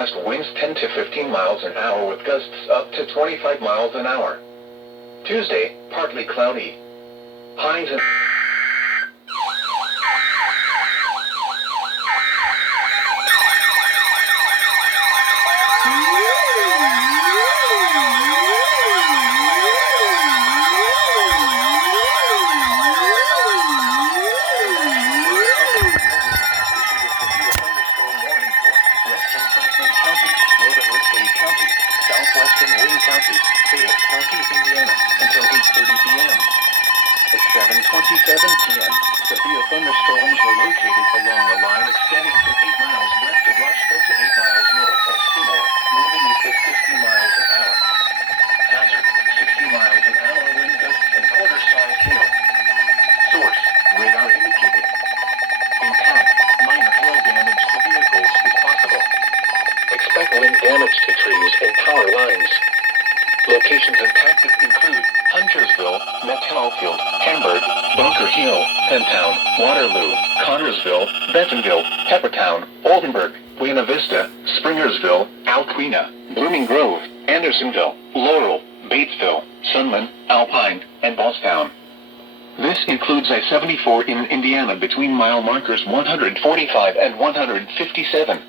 Winds 10 to 15 miles an hour with gusts up to 25 miles an hour. Tuesday, partly cloudy. Highs and Southwestern Wayne County, Fayette County, Indiana, until 8:30 p.m. At 7:27 p.m., severe thunderstorms were located along a line extending from 8 miles west of Rushville to 8 miles north of Seymour, moving east at 50 miles an hour. Hazard, 60 miles an hour wind gusts and quarter-size hail. Source, radar indicated. Impact, minor hail damage to vehicles is possible. Expect wind damage to trees and power lines. Locations impacted include Huntersville, Meadowfield, Hamburg, Bunker Hill, Pentown, Waterloo, Connersville, Bentonville, Peppertown, Oldenburg, Buena Vista, Springersville, Alquina, Blooming Grove, Andersonville, Laurel, Batesville, Sunland, Alpine, and Ballstown. This includes I-74 in Indiana between mile markers 145 and 157.